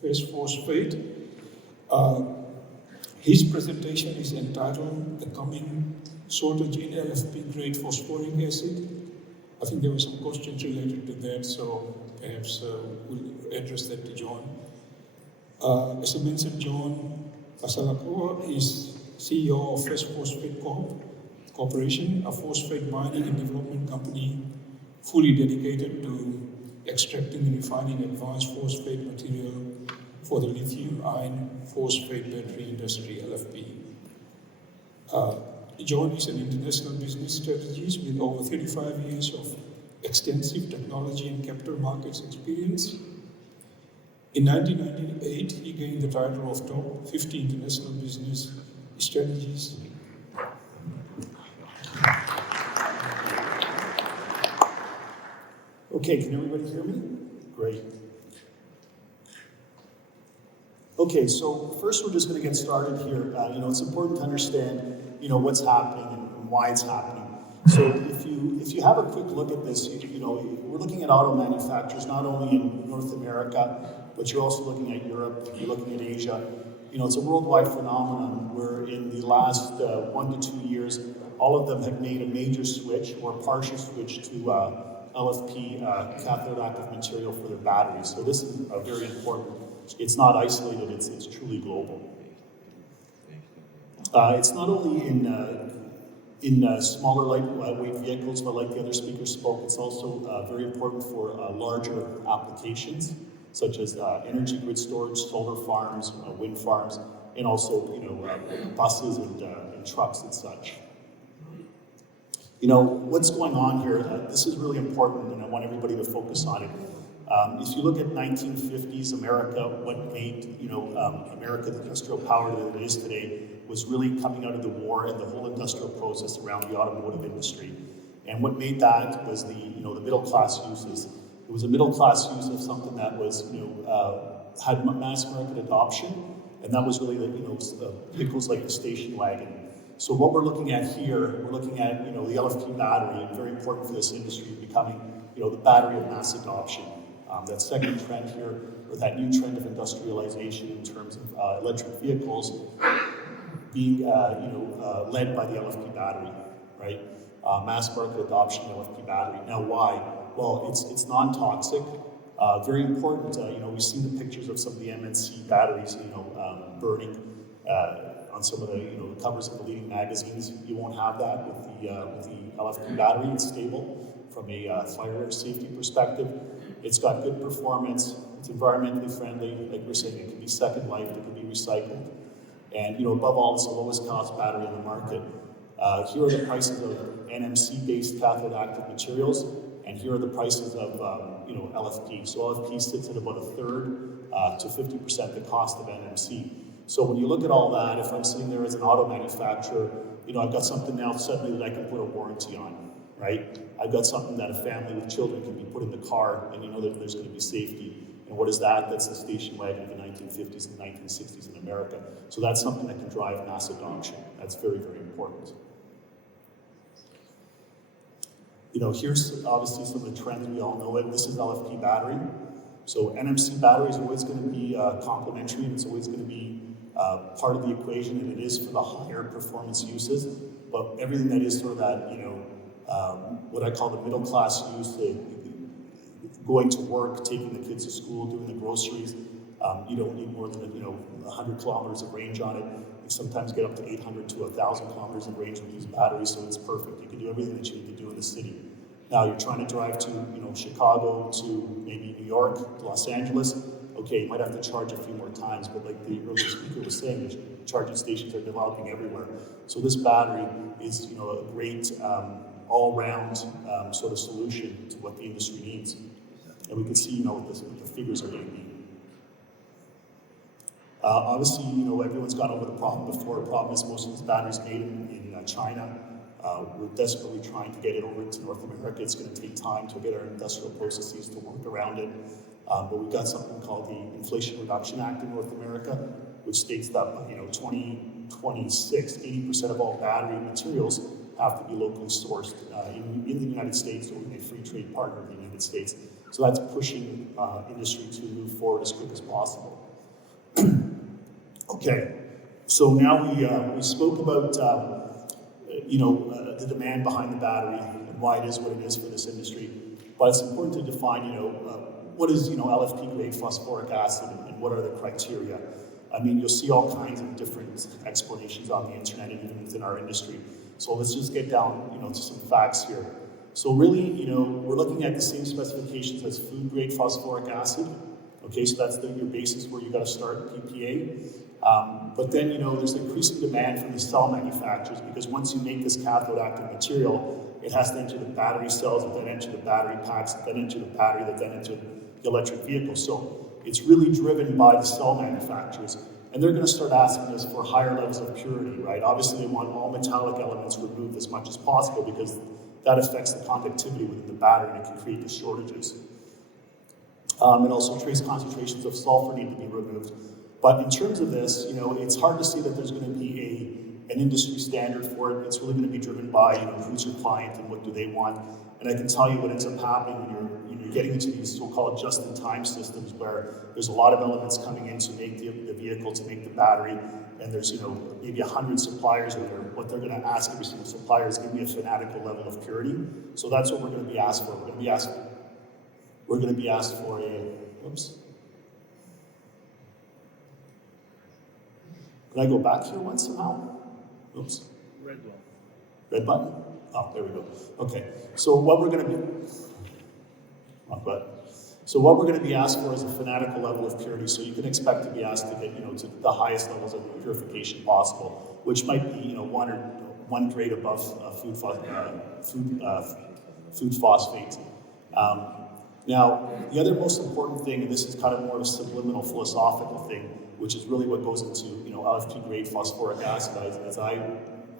First Phosphate. His presentation is entitled The Coming Shortage in LFP Grade Phosphoric Acid. I think there were some questions related to that, so perhaps we'll address that to John. As I mentioned, John Passalacqua is CEO of First Phosphate Corporation, a phosphate mining and development company fully dedicated to extracting and refining advanced phosphate material for the lithium iron phosphate battery industry, LFP. John is an international business strategist with over 35 years of extensive technology and capital markets experience. In 1998, he gained the title of Top 50 International Business Strategies. Okay, can everybody hear me? Great. Okay, so first we're just going to get started here. It's important to understand, what's happening and why it's happening. So if you have a quick look at this, we're looking at auto manufacturers not only in North America, but you're also looking at Europe, you're looking at Asia. It's a worldwide phenomenon where in the last 1 to 2 years, all of them have made a major switch or partial switch to LFP cathode active material for their batteries. So this is very important. It's not isolated, it's truly global. It's not only in smaller lightweight vehicles, but like the other speakers spoke, it's also very important for larger applications, such as energy grid storage, solar farms, wind farms, and also buses and trucks and such. What's going on here, this is really important, and I want everybody to focus on it. If you look at 1950s America, what made America the industrial power that it is today was really coming out of the war and the whole industrial process around the automotive industry. And what made that was the middle class uses. It was a middle class use of something that was had mass market adoption, and that was really the vehicles like the station wagon. So what we're looking at here, we're looking at the LFP battery, and very important for this industry, becoming the battery of mass adoption. That second trend here, or that new trend of industrialization in terms of electric vehicles, being led by the LFP battery, right? Mass market adoption of LFP battery. Now, why? Well, it's non-toxic. Very important. We've seen the pictures of some of the MNC batteries, burning on some of the covers of the leading magazines. You won't have that with the LFP battery. It's stable from a fire safety perspective. It's got good performance. It's environmentally friendly. Like we're saying, it can be second life. It can be recycled. And above all, it's the lowest cost battery in the market. Here are the prices of NMC-based cathode active materials, and here are the prices of LFP. So LFP sits at about 1/3 to 50% the cost of NMC. So when you look at all that, if I'm sitting there as an auto manufacturer, I've got something now suddenly that I can put a warranty on, right? I've got something that a family with children can be put in the car, and that there's going to be safety. And what is that? That's the station wagon of the 1950s and 1960s in America. So that's something that can drive mass adoption. That's very, very important. Here's obviously some of the trends. We all know it. This is LFP battery. So NMC battery is always going to be complementary, and it's always going to be part of the equation, and it is for the higher performance uses. But everything that is sort of that, what I call the middle class use, going to work, taking the kids to school, doing the groceries, you don't need more than 100 kilometers of range on it. You sometimes get up to 800 to 1,000 kilometers of range with these batteries, so it's perfect. You can do everything that you need to do in the city. Now you're trying to drive to Chicago, to maybe New York, to Los Angeles. Okay, you might have to charge a few more times, but like the earlier speaker was saying, charging stations are developing everywhere. So this battery is a great all-round sort of solution to what the industry needs. And we can see what the figures are going to be. Obviously, everyone's gone over the problem before. The problem is most of these batteries made in China. We're desperately trying to get it over to North America. It's going to take time to get our industrial processes to work around it. But we've got something called the Inflation Reduction Act in North America, which states that by 2026, 80% of all battery materials have to be locally sourced in the United States or in a free trade partner of the United States. So that's pushing industry to move forward as quick as possible. Okay, so now we spoke about the demand behind the battery and why it is what it is for this industry. But it's important to define, what is LFP grade phosphoric acid and what are the criteria. I mean, you'll see all kinds of different explanations on the internet and even within our industry. So let's just get down, to some facts here. So really, we're looking at the same specifications as food grade phosphoric acid. Okay, so that's your basis where you got to start PPA. But then, there's increasing demand from the cell manufacturers because once you make this cathode active material, it has to enter the battery cells, it then enter the battery packs, it then enter the battery, that then enter the electric vehicle. So it's really driven by the cell manufacturers. And they're going to start asking us for higher levels of purity, right? Obviously, they want all metallic elements removed as much as possible because that affects the conductivity within the battery and it can create the shortages. And also trace concentrations of sulfur need to be removed. But in terms of this, it's hard to say that there's going to be an industry standard for it. It's really going to be driven by who's your client and what do they want. And I can tell you what ends up happening when you're getting into these so-called just-in-time systems where there's a lot of elements coming in to make the vehicle, to make the battery, and there's maybe 100 suppliers in there. What they're going to ask every single supplier is give me a fanatical level of purity. So that's what we're going to be asked for. We're going to be asked for a, oops. Can I go back here once somehow? Oops. Red one. Red button? Oh, there we go. Okay. So what we're going to be, wrong button. So what we're going to be asked for is a fanatical level of purity. So you can expect to be asked to get, to the highest levels of purification possible, which might be, one grade above food phosphate. Now, the other most important thing, and this is kind of more of a subliminal philosophical thing, which is really what goes into LFP grade phosphoric acid, as I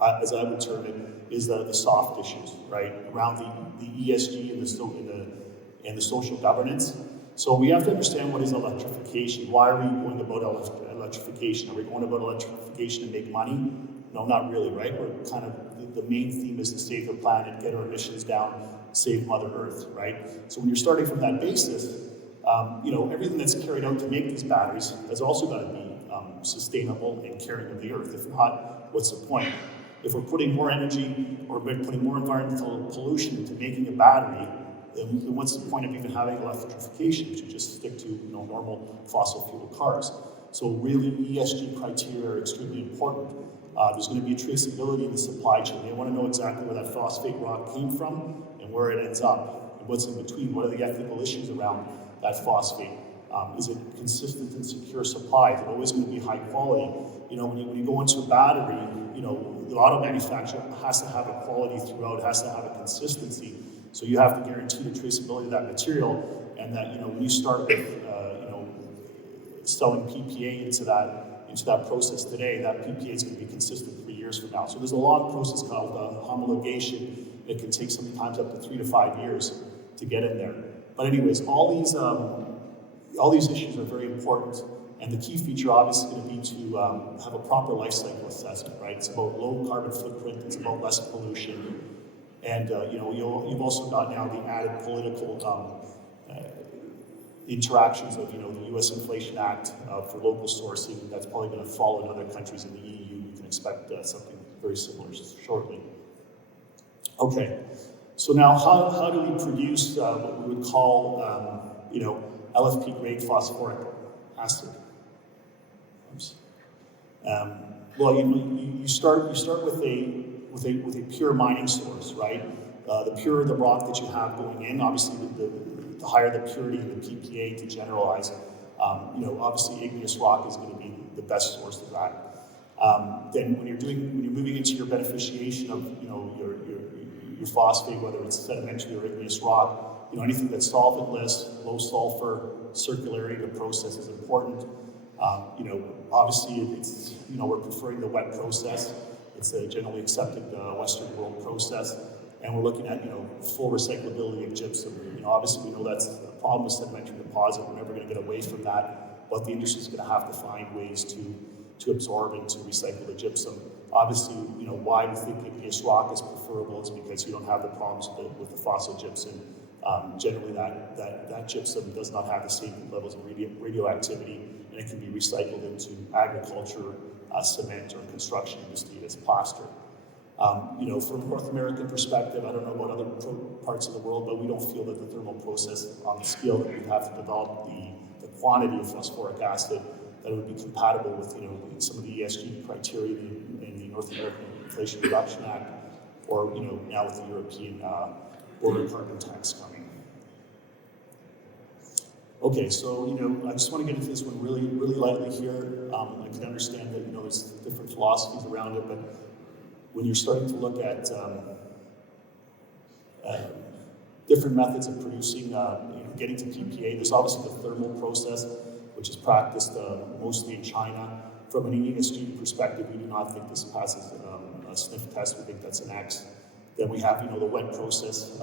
would term it, is the soft issues, right, around the ESG and the social governance. So we have to understand what is electrification. Why are we going about electrification? Are we going about electrification to make money? No, not really, right? We're kind of, the main theme is to save the planet, get our emissions down, save Mother Earth, right? So when you're starting from that basis, everything that's carried out to make these batteries has also got to be sustainable and caring of the Earth. If not, what's the point? If we're putting more energy or putting more environmental pollution into making a battery, then what's the point of even having electrification? We should just stick to normal fossil fuel cars. So really, ESG criteria are extremely important. There's going to be a traceability in the supply chain. They want to know exactly where that phosphate rock came from and where it ends up, and what's in between. What are the ethical issues around that phosphate? Is it consistent and secure supply? Is it always going to be high quality? When you go into a battery, the auto manufacturer has to have a quality throughout. It has to have a consistency. So you have to guarantee the traceability of that material, and that when you start with selling PPA into that process today, that PPA is going to be consistent 3 years from now. So there's a long process called homologation. It can take sometimes up to 3 to 5 years to get in there. But anyways, all these issues are very important, and the key feature obviously is going to be to have a proper life cycle assessment, right? It's about low carbon footprint, it's about less pollution, and you've also got now the added political interactions of the U.S. Inflation Act for local sourcing. That's probably going to follow in other countries in the EU. You can expect something very similar shortly. Okay, so now how do we produce what we would call LFP grade phosphoric acid? Well, you start with a pure mining source, right? The purer the rock that you have going in, obviously the higher the purity of the PPA to generalize. Obviously igneous rock is going to be the best source of that. Then when you're moving into your beneficiation of your phosphate, whether it's sedimentary or igneous rock, anything that's solventless, low sulfur, circularity of the process is important. Obviously it's we're preferring the wet process. It's a generally accepted Western world process, and we're looking at full recyclability of gypsum. Obviously we know that's a problem with sedimentary deposit. We're never going to get away from that, but the industry is going to have to find ways to absorb and to recycle the gypsum. Obviously, why we think igneous rock is preferable is because you don't have the problems with the fossil gypsum. Generally, that gypsum does not have the same levels of radioactivity, and and it can be recycled into agriculture, cement, or construction industry as plaster. From a North American perspective, I don't know about other parts of the world, but we don't feel that the thermal process on the scale that we'd have to develop the quantity of phosphoric acid that would be compatible with some of the ESG criteria in the North American Inflation Reduction Act, or now with the European border carbon tax coming. Okay, so I just want to get into this one really lightly here. I can understand that there's different philosophies around it, but when you're starting to look at different methods of producing, getting to PPA, there's obviously the thermal process, which is practiced mostly in China. From an ESG perspective, we do not think this passes a sniff test. We think that's an X. Then we have, the wet process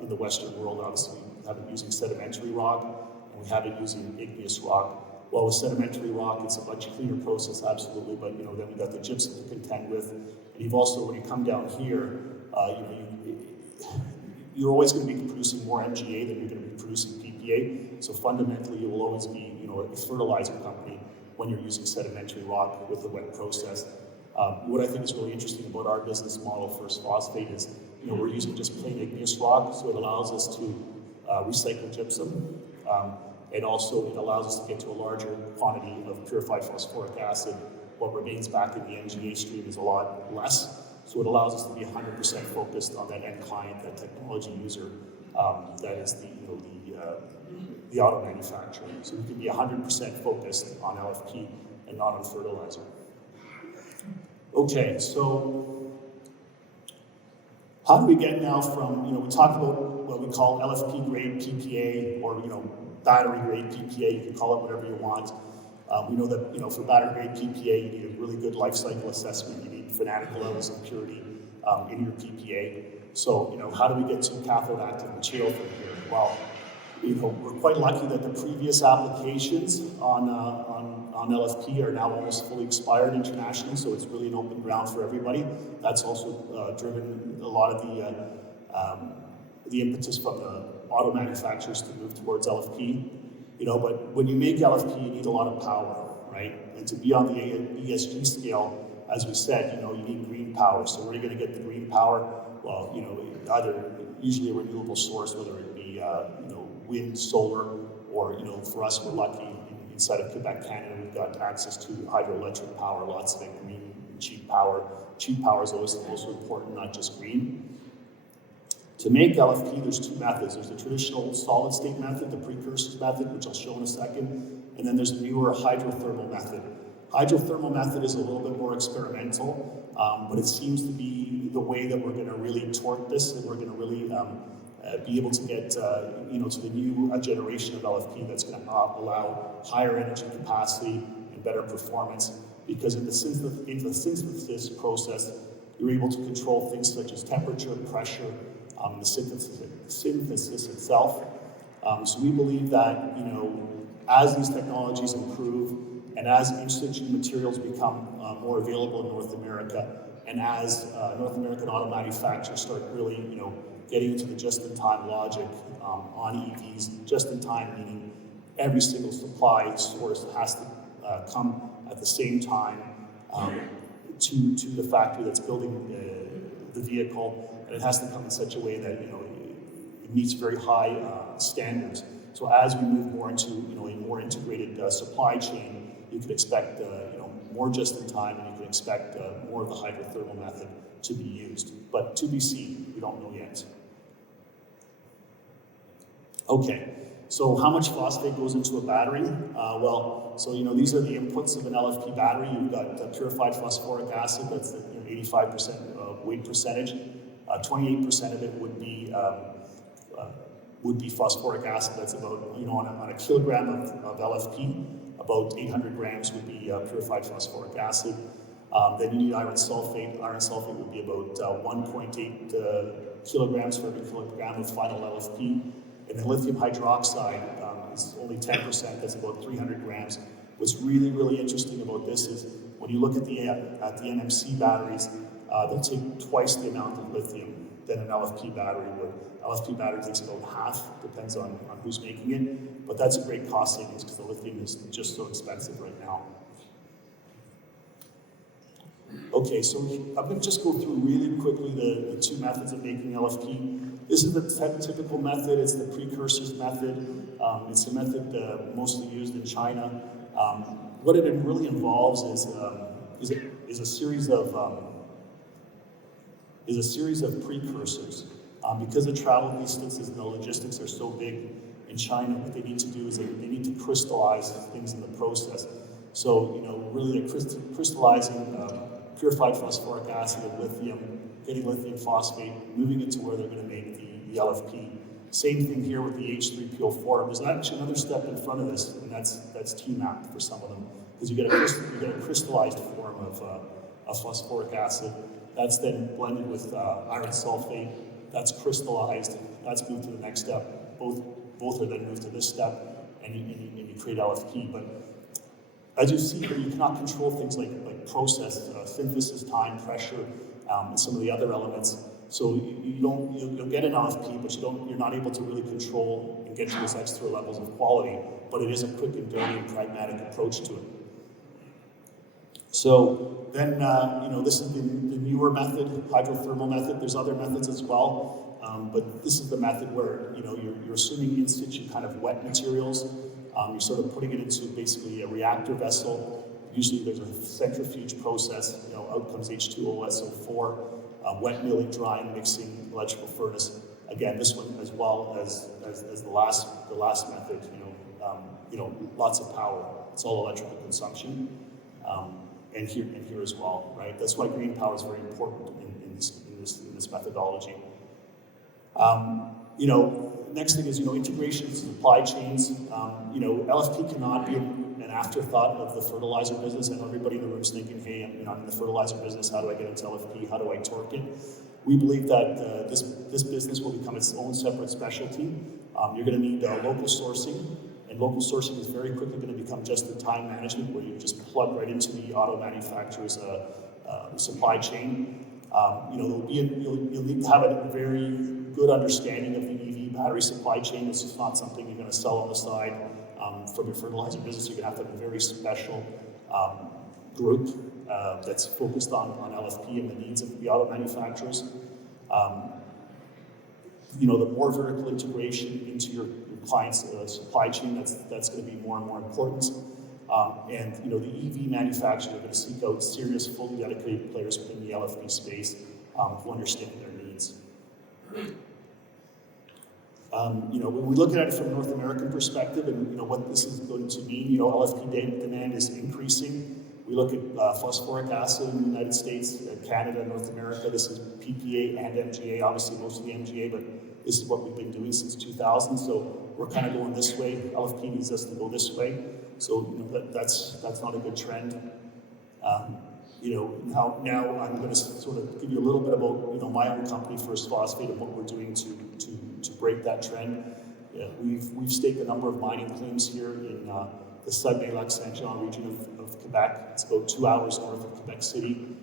in the Western world. Obviously, we have it using sedimentary rock, and we have it using igneous rock. Well, with sedimentary rock, it's a much cleaner process, absolutely. But then we've got the gypsum to contend with, and you've also, when you come down here, you're always going to be producing more MGA than you're going to be producing PPA. So fundamentally, you will always be, a fertilizer company when you're using sedimentary rock with the wet process. What I think is really interesting about our business model, First Phosphate, is we're using just plain igneous rock, so it allows us to recycle gypsum, and also it allows us to get to a larger quantity of purified phosphoric acid. What remains back in the MGA stream is a lot less, so it allows us to be 100% focused on that end client, that technology user, that is the auto manufacturer. So we can be 100% focused on LFP and not on fertilizer. Okay, so how do we get now from, we talked about what we call LFP grade PPA, or, battery grade PPA, you can call it whatever you want. We know that, for battery grade PPA, you need a really good life cycle assessment. You need fanatical levels of purity in your PPA. So, how do we get to cathode active material from here? Well, we're quite lucky that the previous applications on LFP are now almost fully expired internationally, so it's really an open ground for everybody. That's also driven a lot of the impetus from the auto manufacturers to move towards LFP. But when you make LFP, you need a lot of power, right? And to be on the ESG scale, as we said, you need green power. So where are you going to get the green power? Well, either usually a renewable source, whether it be wind, solar, or for us, we're lucky inside of Quebec, Canada, we've got access to hydroelectric power, lots of it, green, cheap power. Cheap power is always also important, not just green. To make LFP, there's two methods. There's the traditional solid state method, the precursors method, which I'll show in a second, and then there's the newer hydrothermal method. Hydrothermal method is a little bit more experimental, but it seems to be the way that we're going to really torque this, and we're going to really be able to get to the new generation of LFP that's going to allow higher energy capacity and better performance, because in the synthesis process, you're able to control things such as temperature, pressure, the synthesis itself. So we believe that as these technologies improve, and as in-situ materials become more available in North America, and as North American auto manufacturers start really getting into the just-in-time logic on EVs, just-in-time meaning every single supply source has to come at the same time to the factory that's building the vehicle, and it has to come in such a way that it meets very high standards. So as we move more into a more integrated supply chain, you can expect more just-in-time, and you can expect more of the hydrothermal method to be used. But to be seen, we don't know yet. Okay, so how much phosphate goes into a battery? These are the inputs of an LFP battery. You've got purified phosphoric acid, that's 85% weight percentage. 28% of it would be phosphoric acid. That's about, on a kilogram of LFP, about 800 grams would be purified phosphoric acid. Then you need iron sulfate. Iron sulfate would be about 1.8 kilograms for every kilogram of final LFP. And then lithium hydroxide is only 10%, that's about 300 grams. What's really, really interesting about this is when you look at the NMC batteries, they'll take twice the amount of lithium than an LFP battery would. LFP battery takes about half, depends on who's making it, but that's a great cost savings because the lithium is just so expensive right now. Okay, so I'm going to just go through really quickly the two methods of making LFP. This is the typical method. It's the precursors method. It's a method mostly used in China. What it really involves is a series of precursors. Because the travel distances and the logistics are so big in China, what they need to do is they need to crystallize things in the process. So, really they're crystallizing purified phosphoric acid and lithium, getting lithium phosphate, moving it to where they're going to make the LFP. Same thing here with the H3PO4. There's actually another step in front of this, and that's TMAP for some of them, because you get a crystallized form of phosphoric acid. That's then blended with iron sulfate. That's crystallized. That's moved to the next step. Both are then moved to this step, and you create LFP. But as you see here, you cannot control things like process, synthesis time, pressure, and some of the other elements. So you'll get an LFP, but you're not able to really control and get to those extra levels of quality. But it is a quick and dirty and pragmatic approach to it. So then, this is the newer method, hydrothermal method. There's other methods as well, but this is the method where you're assuming in situ kind of wet materials. You're sort of putting it into basically a reactor vessel. Usually there's a centrifuge process. Out comes H2O, SO4, wet milling, drying, mixing, electrical furnace. Again, this one as well as the last method. Lots of power. It's all electrical consumption. And here as well, right? That's why green power is very important in this methodology. Next thing is integration of supply chains. LFP cannot be an afterthought of the fertilizer business. I know everybody in the room is thinking, hey, I'm in the fertilizer business. How do I get into LFP? How do I torque it? We believe that this business will become its own separate specialty. You're going to need local sourcing. And local sourcing is very quickly going to become just-in-time management, where you just plug right into the auto manufacturer's supply chain. You'll need to have a very good understanding of the EV battery supply chain. This is not something you're going to sell on the side from your fertilizer business. You're going to have to have a very special group that's focused on LFP and the needs of the auto manufacturers. The more vertical integration into your client's supply chain, that's going to be more and more important. And the EV manufacturers are going to seek out serious, fully dedicated players within the LFP space who understand their needs. When we look at it from a North American perspective, and what this is going to mean, LFP demand is increasing. We look at phosphoric acid in the United States, Canada, North America. This is PPA and MGA, obviously mostly MGA, but this is what we've been doing since 2000. So we're kind of going this way. LFP needs us to go this way. So that's not a good trend. Now I'm going to sort of give you a little bit about my own company, First Phosphate, and what we're doing to break that trend. We've staked a number of mining claims here in the Saguenay-Lac-Saint-Jean region of Quebec. It's about 2 hours north of Quebec City.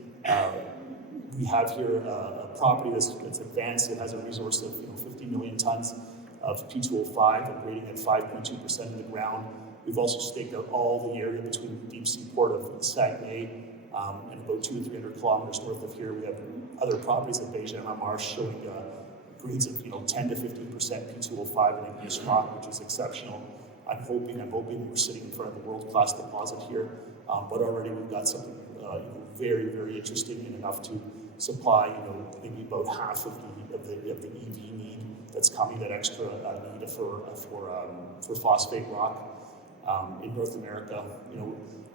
We have here a property that's advanced. It has a resource of 50 million tons of P2O5, and grading at 5.2% of the ground. We've also staked out all the area between the deep sea port of Saguenay and about 200 to 300 kilometers north of here. We have other properties at Benjamin Marsh showing grades of 10 to 15% P2O5 in igneous rock, which is exceptional. I'm hoping we're sitting in front of a world-class deposit here, but already we've got something very, very interesting and enough to supply maybe about half of the EV need that's coming, that extra need for phosphate rock in North America.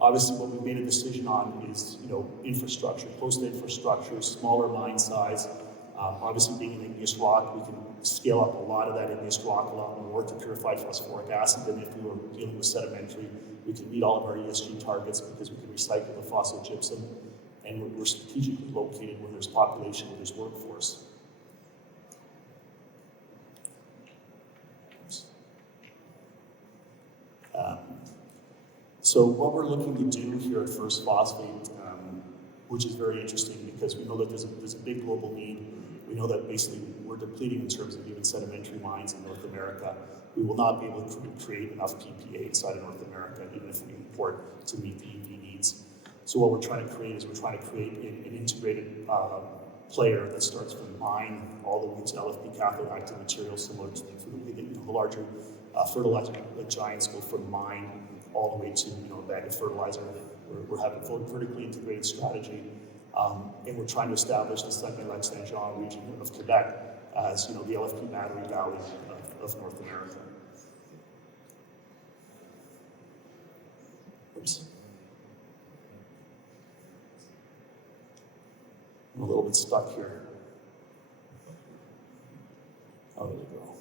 Obviously what we've made a decision on is infrastructure, close infrastructure, smaller mine size. Obviously being an igneous rock, we can scale up a lot of that igneous rock, a lot more to purified phosphoric acid than if we were dealing with sedimentary. We can meet all of our ESG targets because we can recycle the fossil gypsum, and we're strategically located where there's population, where there's workforce. So what we're looking to do here at First Phosphate, which is very interesting because we know that there's a big global need. we know that basically we're depleting in terms of even sedimentary mines in North America. We will not be able to create enough PPA inside of North America, even if we import to meet the EV needs. So what we're trying to create is we're trying to create an integrated player that starts from mine all the way to LFP cathode active material, similar to the way that the larger fertilizer giants go from mine all the way to a bag of fertilizer. We're having a vertically integrated strategy, and we're trying to establish the Saguenay-Lac-Saint-Jean region of Quebec as the LFP battery valley of North America. Oops. I'm a little bit stuck here. Oh, there we go.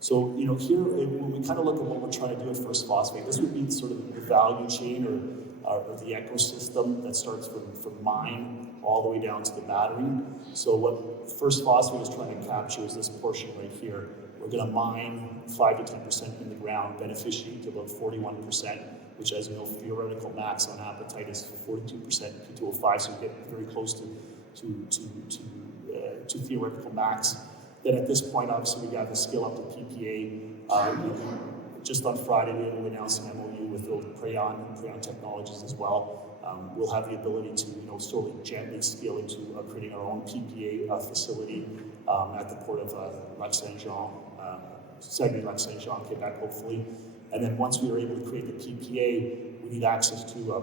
So, here, when we kind of look at what we're trying to do at First Phosphate, this would be sort of the value chain or the ecosystem that starts from mine all the way down to the battery. So what First Phosphate is trying to capture is this portion right here. We're going to mine 5 to 10% in the ground, beneficiate to about 41%, which, as you know, theoretical max on apatite is 42% P2O5, so we get very close to theoretical max. Then at this point, obviously, we got to scale up to PPA. Just on Friday, we announced an MOU with Crayon Technologies as well. We'll have the ability to, slowly, gently scale into creating our own PPA facility at the port of Lac-Saint-Jean, Saguenay-Lac-Saint-Jean, Quebec, hopefully. And then once we are able to create the PPA, we need access to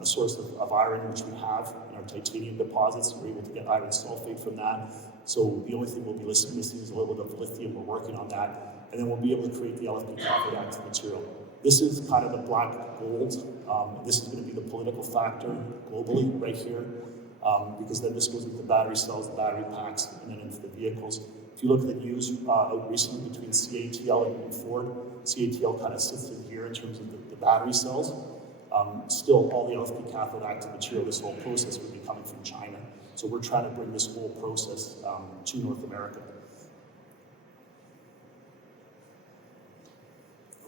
a source of iron, which we have in our titanium deposits. We're able to get iron sulfate from that. So the only thing we'll be missing is a little bit of lithium. We're working on that. And then we'll be able to create the LFP cathode active material. This is kind of the black gold. This is going to be the political factor globally right here, because then this goes into the battery cells, the battery packs, and then into the vehicles. If you look at the news recently between CATL and Ford, CATL kind of sits in here in terms of the battery cells. Still, all the LFP cathode active material, this whole process would be coming from China. So we're trying to bring this whole process to North America.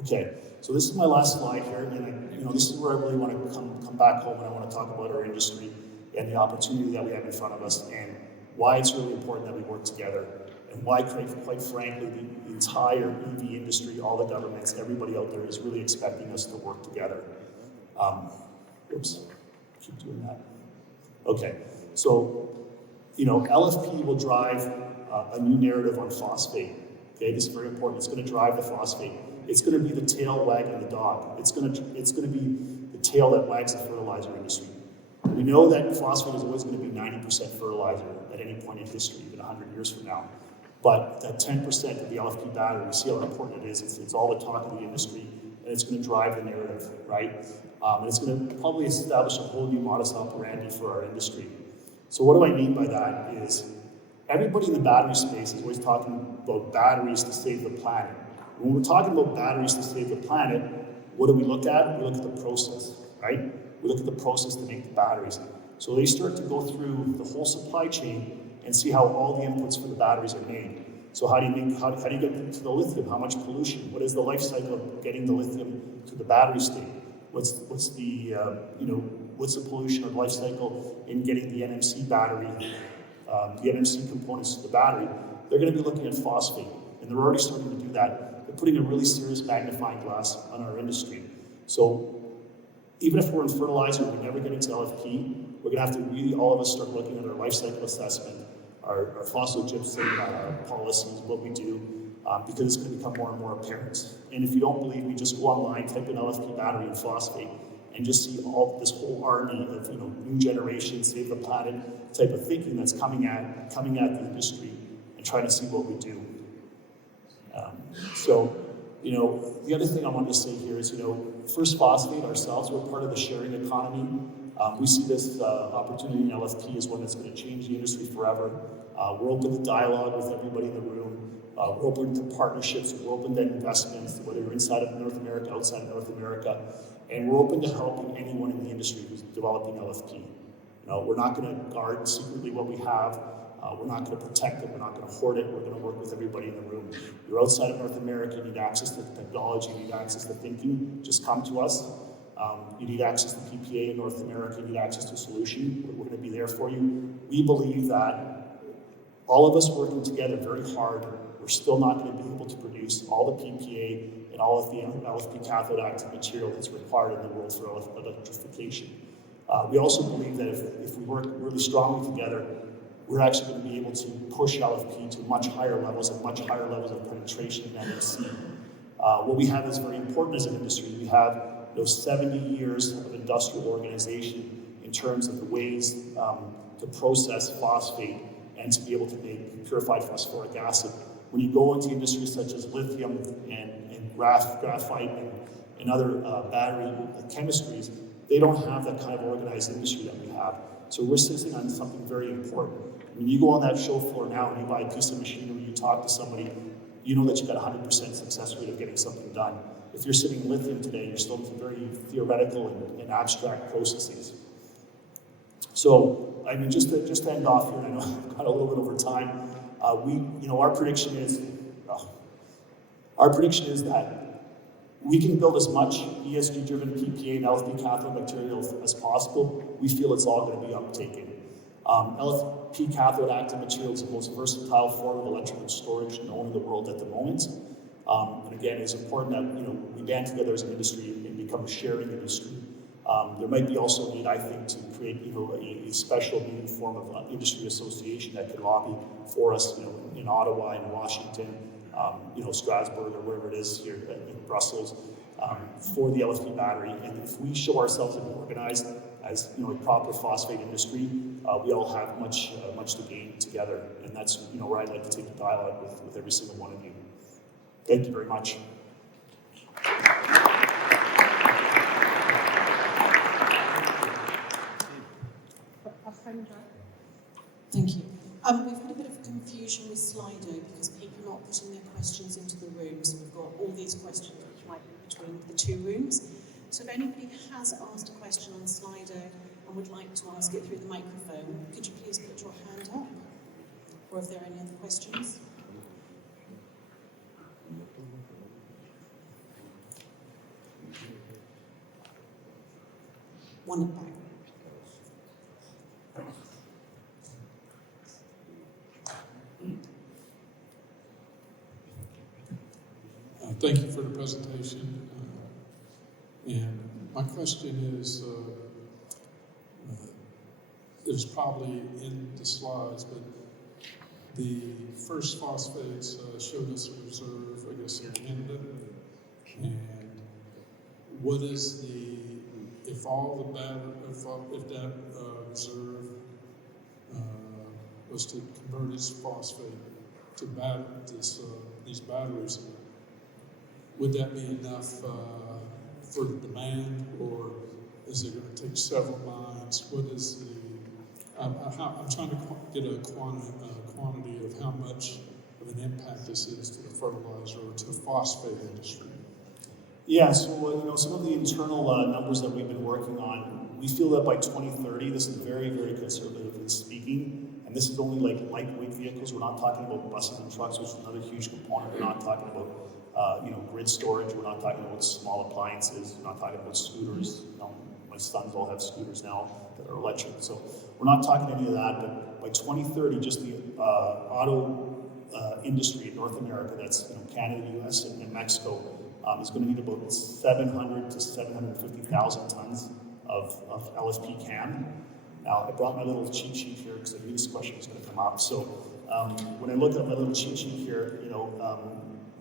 Okay, so this is my last slide here, and this is where I really want to come back home, and I want to talk about our industry and the opportunity that we have in front of us, and why it's really important that we work together, and why, quite frankly, the entire EV industry, all the governments, everybody out there is really expecting us to work together. Oops, keep doing that. Okay, so, LFP will drive a new narrative on phosphate. Okay, this is very important. It's going to drive the phosphate. It's going to be the tail wagging the dog. It's going to be the tail that wags the fertilizer industry. We know that phosphate is always going to be 90% fertilizer at any point in history, even 100 years from now. But that 10% of the LFP battery, we see how important it is. It's all the talk of the industry, and it's going to drive the narrative, right? And it's going to probably establish a whole new modus operandi for our industry. So what do I mean by that is everybody in the battery space is always talking about batteries to save the planet. When we're talking about batteries to save the planet, what do we look at? We look at the process, right? We look at the process to make the batteries. So they start to go through the whole supply chain and see how all the inputs for the batteries are made. So how do you get to the lithium? How much pollution? What is the life cycle of getting the lithium to the battery state? What's the pollution or life cycle in getting the NMC battery, the NMC components to the battery? They're going to be looking at phosphate, and they're already starting to do that. They're putting a really serious magnifying glass on our industry. So even if we're in fertilizer, we never get into LFP, we're going to have to really, all of us, start looking at our life cycle assessment, our phosphogypsum policies, what we do, because it's going to become more and more apparent. And if you don't believe me, just go online, type in LFP battery and phosphate, and just see all this whole army of new generation, save the planet type of thinking that's coming at the industry, and trying to see what we do. The other thing I wanted to say here is, First Phosphate ourselves, we're part of the sharing economy. We see this opportunity in LFP as one that's going to change the industry forever. We're open to dialogue with everybody in the room. We're open to partnerships. We're open to investments, whether you're inside of North America, outside of North America. And we're open to helping anyone in the industry who's developing LFP. We're not going to guard secretly what we have. We're not going to protect it. We're not going to hoard it. We're going to work with everybody in the room. You're outside of North America. You need access to technology. You need access to thinking. Just come to us. You need access to PPA in North America. You need access to a solution. We're going to be there for you. We believe that all of us working together very hard, we're still not going to be able to produce all the PPA and all of the LFP cathode active material that's required in the world for electrification. We also believe that if we work really strongly together, we're actually going to be able to push LFP to much higher levels and much higher levels of penetration than NMC. What we have is very important as an industry. We have those 70 years of industrial organization in terms of the ways to process phosphate and to be able to make purified phosphoric acid. When you go into industries such as lithium and graphite and other battery chemistries, they don't have that kind of organized industry that we have. So we're sitting on something very important. When you go on that show floor now and you buy a piece of machinery, you talk to somebody, you know that you've got a 100% success rate of getting something done. If you're sitting in lithium today, you're still in very theoretical and abstract processes. So, I mean, just to end off here, and I know I've got a little bit over time, our prediction is that we can build as much ESG-driven PPA and LFP cathode materials as possible. We feel it's all going to be uptaken. LFP cathode active material is the most versatile form of electrical storage known in the world at the moment. And again, it's important that we band together as an industry and become a sharing industry. There might be also a need, I think, to create a special new form of industry association that could lobby for us, in Ottawa and Washington, Strasbourg or wherever it is here in Brussels, for the LFP battery. And if we show ourselves and organized as a proper phosphate industry, we all have much to gain together. And that's where I'd like to take the dialogue with every single one of you. Thank you very much. Thank you. We've had a bit of confusion with Slido because people are not putting their questions into the room, so we've got all these questions which might be between the two rooms. So if anybody has asked a question on Slido and would like to ask it through the microphone, could you please put your hand up? Or if there are any other questions? One at the back. Thank you for the presentation. And my question is, it was probably in the slides, but the First Phosphates showed us a reserve, I guess, in Canada. And what is if that reserve was to convert its phosphate to these batteries, would that be enough for the demand, or is it going to take several mines? What is I'm trying to get a quantity of how much of an impact this is to the fertilizer or to the phosphate industry. Yeah, so some of the internal numbers that we've been working on, we feel that by 2030, this is very, very conservatively speaking, and this is only like lightweight vehicles. We're not talking about buses and trucks, which is another huge component. We're not talking about grid storage. We're not talking about small appliances. We're not talking about scooters. My sons all have scooters now that are electric. So we're not talking any of that, but by 2030, just the auto industry in North America, that's Canada, US, and Mexico, is going to need about 700 to 750,000 tons of LFP CAM. Now, I brought my little cheat sheet here because I knew this question was going to come up. So when I look at my little cheat sheet here,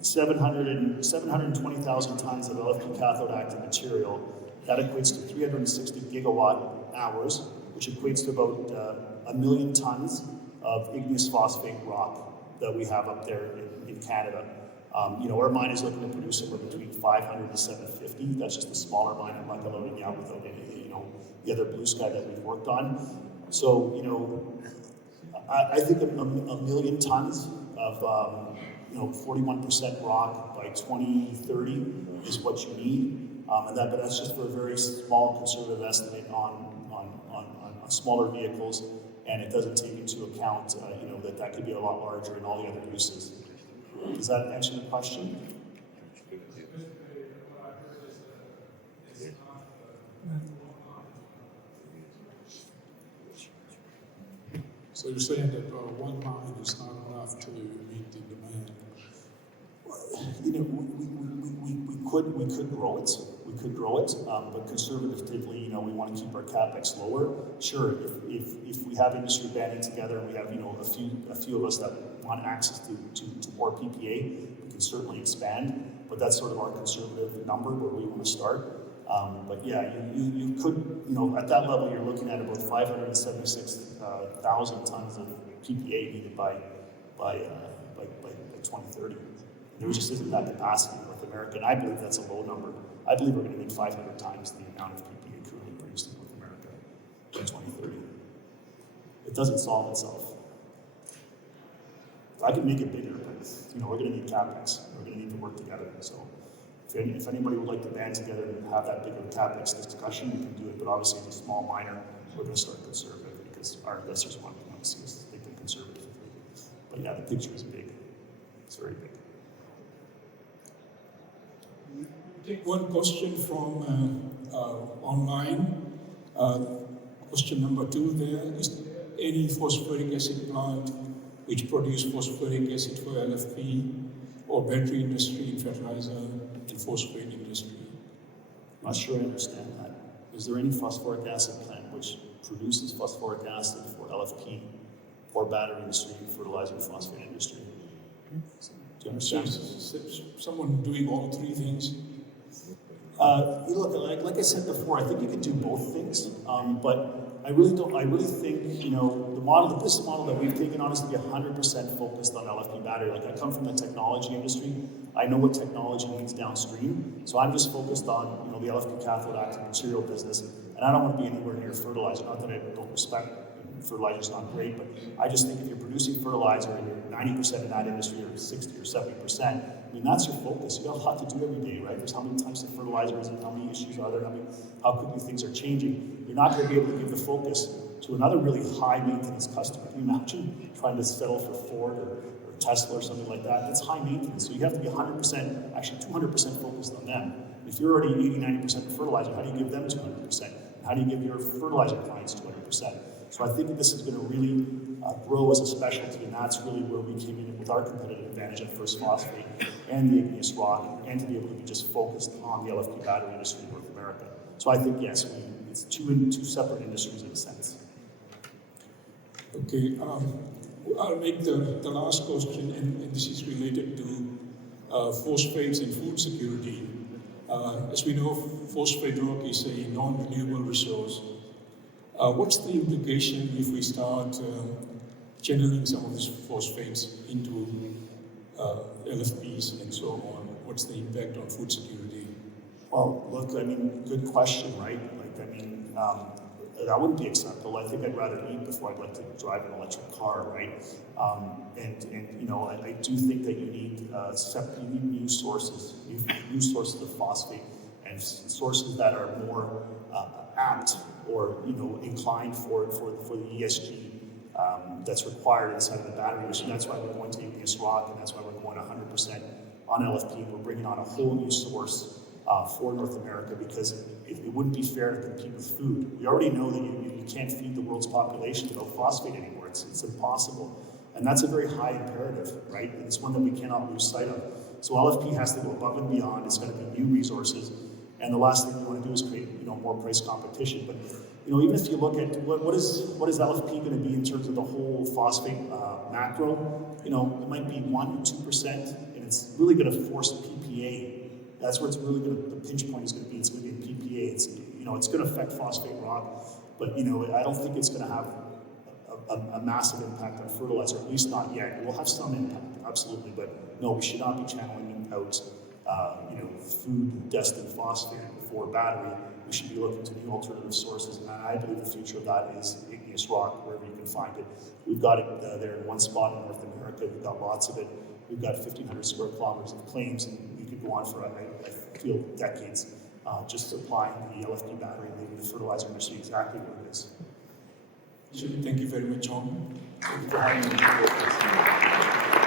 720,000 tons of LFP cathode active material, that equates to 360 gigawatt hours, which equates to about 1 million tons of igneous phosphate rock that we have up there in Canada. Our mine is looking to produce somewhere between 500 to 750. That's just the smaller mine. I'm not going to load it out without any, the other blue sky that we've worked on. So, I think a million tons of 41% rock by 2030 is what you need, but that's just for a very small conservative estimate on smaller vehicles, and it doesn't take into account that could be a lot larger in all the other uses. Does that answer your question? So So you're saying that one mine is not enough to meet the demand? You know, we could grow it. We could grow it, but conservatively, you know, we want to keep our capex lower. Sure, if we have industry banding together, and we have, you know, a few of us that want access to more PPA, we can certainly expand. But that's sort of our conservative number where we want to start. But yeah, you could, you know, at that level, you're looking at about 576,000 tons of PPA needed by 2030. There just isn't that capacity in North America, and I believe that's a low number. I believe we're going to need 500 times the amount of PPA currently produced in North America by 2030. It doesn't solve itself. I can make it bigger, but you know, we're going to need capex. We're going to need to work together. So if anybody would like to band together and have that bigger capex discussion, we can do it. But obviously, as a small miner, we're going to start conservative because our investors want to see us think conservative. But yeah, the picture is big. It's very big. Take one question from online. Question number 2 there. Is there any phosphoric acid plant which produce phosphoric acid for LFP or battery industry, fertilizer and phosphate industry? I'm not sure I understand that. Is there any phosphoric acid plant which produces phosphoric acid for LFP or battery industry, fertilizer, and phosphate industry? Do you understand? Someone doing all three things? Look, like I said before, I think you can do both things, but I really think, you know, the business model that we've taken on is to be 100% focused on LFP battery. Like, I come from the technology industry. I know what technology needs downstream, so I'm just focused on, you know, the LFP cathode active material business, and I don't want to be anywhere near fertilizer. Not that I don't respect fertilizer's not great, but I just think if you're producing fertilizer and you're 90% in that industry or 60 or 70%, I mean, that's your focus. You got a lot to do every day, right? There's how many types of fertilizer is it, how many issues are there, how quickly things are changing. You're not going to be able to give the focus to another really high maintenance customer. Can you imagine trying to settle for Ford or Tesla or something like that? That's high maintenance. So you have to be 100%, actually 200% focused on them. If you're already 80-90% fertilizer, how do you give them 200%? How do you give your fertilizer clients 200%? So I think this is going to really grow as a specialty, and that's really where we came in with our competitive advantage at First Phosphate and the igneous rock, and to be able to be just focused on the LFP battery industry in North America. So I think, yes, it's two separate industries in a sense. Okay, I'll make the last question, and this is related to phosphates and food security. As we know, phosphate rock is a non-renewable resource. What's the implication if we start channeling some of these phosphates into LFPs and so on? What's the impact on food security? Well, look, I mean, good question, right? Like, I mean, that wouldn't be acceptable. I think I'd rather eat before I'd like to drive an electric car, right? And you know, I do think that you need new sources of phosphate, and sources that are more apt or, you know, inclined for the ESG that's required inside of the battery industry. That's why we're going to igneous rock, and that's why we're going 100% on LFP. We're bringing on a whole new source for North America, because it wouldn't be fair to compete with food. We already know that you can't feed the world's population without phosphate anymore. It's impossible. And that's a very high imperative, right? And it's one that we cannot lose sight of. So LFP has to go above and beyond. It's going to be new resources. And the last thing you want to do is create, you know, more price competition. But, you know, even if you look at what is LFP going to be in terms of the whole phosphate macro, you know, it might be 1 to 2%, and it's really going to force PPA. That's where it's really going to, the pinch point is going to be. It's going to be in PPA. It's, you know, it's going to affect phosphate rock, but, you know, I don't think it's going to have a massive impact on fertilizer, at least not yet. It will have some impact, absolutely, but no, we should not be channeling out, you know, food-destined phosphate for battery. We should be looking to new alternative sources, and I believe the future of that is igneous rock, wherever you can find it. We've got it there in one spot in North America. We've got lots of it. We've got 1,500 square kilometers of claims, and we could go on for, I feel, decades, just supplying the LFP battery and maybe the fertilizer industry exactly where it is. Thank you very much, John. Thank you for having me.